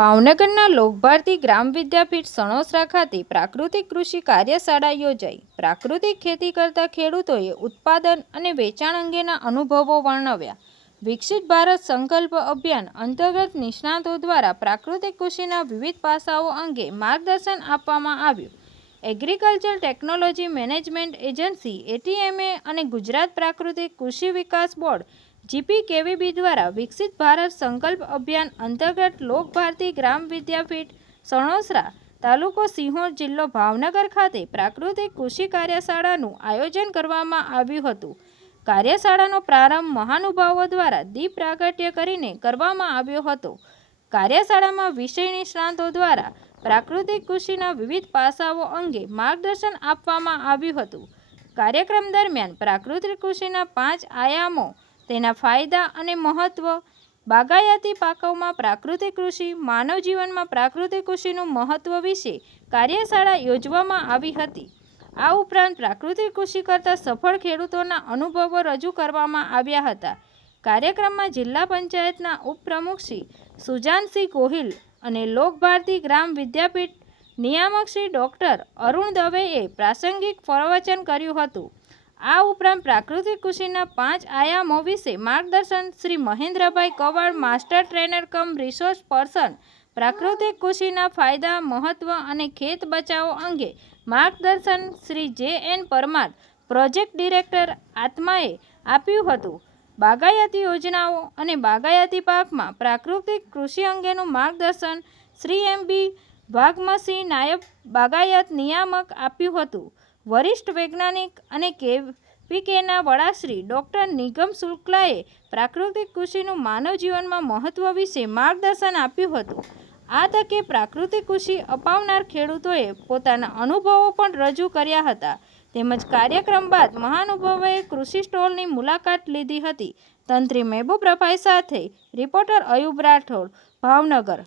ભાવનગરના લોકભારતી ગ્રામ વિદ્યાપીઠ સણોસરા ખાતે પ્રાકૃતિક કૃષિ કાર્યશાળા યોજાઈ। પ્રાકૃતિક ખેતી કરતા ખેડૂતોએ ઉત્પાદન અને વેચાણ અંગેના અનુભવો વર્ણવ્યા। વિકસિત ભારત સંકલ્પ અભિયાન અંતર્ગત નિષ્ણાતો દ્વારા પ્રાકૃતિક કૃષિના વિવિધ પાસાઓ અંગે માર્ગદર્શન આપવામાં આવ્યું। Agriculture technology management agency ATMA અને ગુજરાત પ્રાકૃતિક કૃષિ વિકાસ બોર્ડ GPKVB દ્વારા વિકસિત ભારત સંકલ્પ અભિયાન અંતર્ગત લોકભારતી ગ્રામ વિદ્યાપીઠ સણોસરા તાલુકો સિહોર જિલ્લો ભાવનગર ખાતે પ્રાકૃતિક કૃષિ કાર્યશાળાનું આયોજન કરવામાં આવ્યું હતું। કાર્યશાળાનો પ્રારંભ મહાનુભાવો દ્વારા દીપ પ્રાગટ્ય કરીને કરવામાં આવ્યો હતો। કાર્યશાળામાં વિષય નિષ્ણાતો દ્વારા પ્રાકૃતિક કૃષિના વિવિધ પાસાઓ અંગે માર્ગદર્શન આપવામાં આવ્યું હતું। કાર્યક્રમ દરમિયાન પ્રાકૃતિક કૃષિના 5 આયામો, તેના ફાયદા અને મહત્વ, બાગાયતી પાકોમાં પ્રાકૃતિક કૃષિ, માનવ જીવનમાં પ્રાકૃતિક કૃષિનું મહત્વ વિશે કાર્યશાળા યોજવામાં આવી હતી। આ ઉપરાંત પ્રાકૃતિક કૃષિ કરતા સફળ ખેડૂતોના અનુભવો રજૂ કરવામાં આવ્યા હતા। કાર્યક્રમમાં જિલ્લા પંચાયતના ઉપપ્રમુખ શ્રી સુજાનસિંહ ગોહિલ અને લોકભારતી ગ્રામ વિદ્યાપીઠ નિયામક શ્રી ડૉક્ટર અરુણ દવેએ પ્રાસંગિક પ્રવચન કર્યું હતું। આ ઉપરાંત પ્રાકૃતિક કૃષિના 5 આયામો વિશે માર્ગદર્શન Shri Mahendrabhai Kavad, master trainer cum resource person, પ્રાકૃતિક કૃષિના ફાયદા, મહત્વ અને ખેત બચાવો અંગે માર્ગદર્શન Shri JN Parmar, project director આત્માએ આપ્યું હતું। બાગાયતી યોજનાઓ અને બાગાયતી પાકમાં પ્રાકૃતિક કૃષિ અંગેનું માર્ગદર્શન શ્રી MB વાઘમસી, નાયબ બાગાયત નિયામક આપ્યું હતું। વરિષ્ઠ વૈજ્ઞાનિક અને KVKના વડાશ્રી ડૉક્ટર નિગમ શુક્લાએ પ્રાકૃતિક કૃષિનું માનવ જીવનમાં મહત્વ વિશે માર્ગદર્શન આપ્યું હતું। આ તકે પ્રાકૃતિક કૃષિ અપનાવનાર ખેડૂતોએ પોતાના અનુભવો પણ રજૂ કર્યા હતા। તેમજ કાર્યક્રમ બાદ મહાનુભાવોએ કૃષિ સ્ટોલની મુલાકાત લીધી હતી। તંત્રી મહેબૂબ રફાઈ સાથે રિપોર્ટર અયુબ રાઠોડ, ભાવનગર।